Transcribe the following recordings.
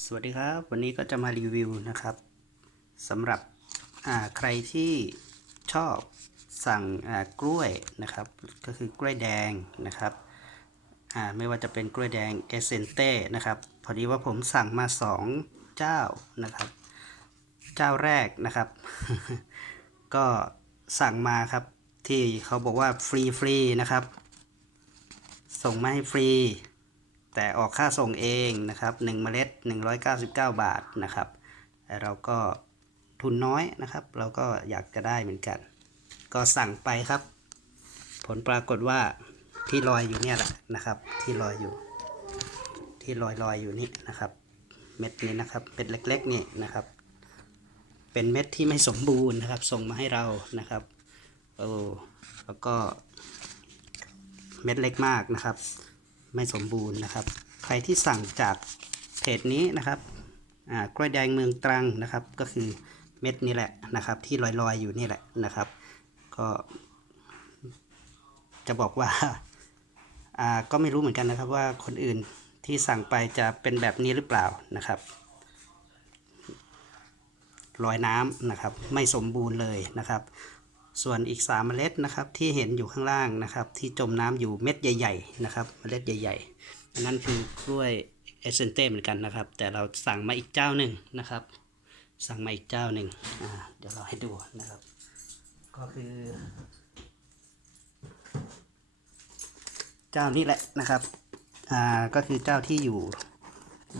สวัสดีครับ วันนี้ก็จะมารีวิวนะครับสำหรับใครที่ชอบสั่งกล้วยนะครับ ก็คือกล้วยแดงนะครับไม่ว่าจะเป็นกล้วยแดงเอเซนเต้นะครับ พอดีว่าผมสั่งมาสองเจ้านะครับ เจ้าแรกนะครับ ก็สั่งมาครับที่เขาบอกว่าฟรีฟรีนะครับ ส่งมาให้ฟรี แต่ออกค่าส่งเองนะครับ1เมล็ด 199 บาทนะครับแต่เราก็ทุนน้อยนะครับ เราก็อยากจะได้เหมือนกัน ก็สั่งไปครับ ผลปรากฏว่าที่ลอยอยู่เนี่ยแหละนะครับ ที่ลอยอยู่ ที่ลอยลอยอยู่นี่นะครับ เม็ดนี้นะครับเป็นเล็กๆนี่นะครับ เป็นเม็ดที่ไม่สมบูรณ์นะครับ ส่งมาให้เรานะครับโอ้แล้วก็เม็ดเล็กมากนะครับ ไม่สมบูรณ์นะครับ ใครที่สั่งจากเพจนี้นะครับกล้วยแดงเมืองตรังนะครับ ก็คือเม็ดนี้แหละนะครับ ที่ลอยๆอยู่นี่แหละนะครับ ก็จะบอกว่าอ่าก็ไม่รู้เหมือนกันนะครับว่าคนอื่นที่สั่งไปจะเป็นแบบนี้หรือเปล่านะครับลอยน้ำนะครับ ไม่สมบูรณ์เลยนะครับ ส่วนอีก 3 เมล็ดนะครับที่เห็นอยู่ข้างล่างนะครับ ที่จมน้ำอยู่เม็ดใหญ่ ๆ นะครับ เมล็ดใหญ่ๆอันนั้นคือกล้วยเอเซนเต้เหมือนกันนะครับ แต่เราสั่งมาอีกเจ้าหนึ่งนะครับ สั่งมาอีกเจ้าหนึ่งเดี๋ยวเราให้ดูนะครับ ก็คือ เจ้านี้แหละนะครับอ่าก็คือเจ้าที่อยู่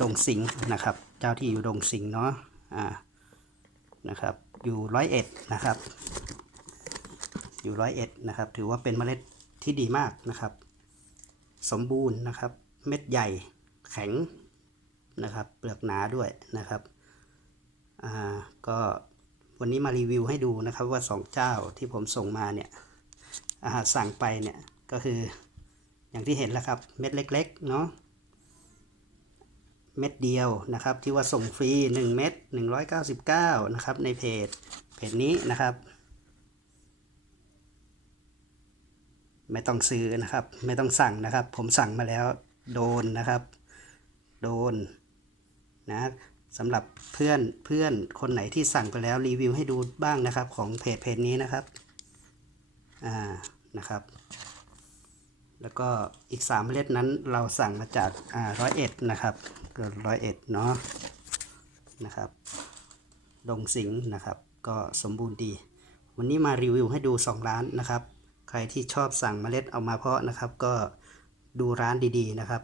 ดงสิงห์นะครับ เจ้าที่อยู่ดงสิงห์เนาะอ่านะครับ อยู่ร้อยเอ็ดนะครับ อยู่ร้อยเอ็ดนะครับ ถือว่าเป็นเมล็ดที่ดีมากนะครับ สมบูรณ์นะครับ เม็ดใหญ่แข็งนะครับ เปลือกหนาด้วยนะครับอ่าก็วันนี้มารีวิวให้ดูนะครับว่าสองเจ้าที่ผมส่งมาเนี่ยอาหารสั่งไปเนี่ยก็คืออย่างที่เห็นแล้วครับ เม็ดเล็กๆเนาะเม็ดเดียวนะครับ ที่ว่าส่งฟรี 1 เม็ด199 นะครับ ในเพจเพจนี้นะครับ ไม่ต้องซื้อนะครับ ไม่ต้องสั่งนะครับ ผมสั่งมาแล้วโดนนะครับ โดนนะสำหรับเพื่อนเพื่อนคนไหนที่สั่งไปแล้วรีวิวให้ดูบ้างนะครับ ของเพจเพจนี้นะครับอ่านะครับ แล้วก็อีก 3 เมล็ดนั้นเราสั่งมาจากอ่าร้อยเอ็ดนะครับก็ร้อยเอ็ดเนาะนะครับดงสิงห์นะครับ ก็สมบูรณ์ดี วันนี้มารีวิวให้ดู 2 ร้านนะครับ ใครที่ชอบสั่งเมล็ดเอามาเพาะนะครับ ก็ดูร้านดีๆนะครับ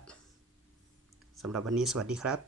สำหรับวันนี้สวัสดีครับ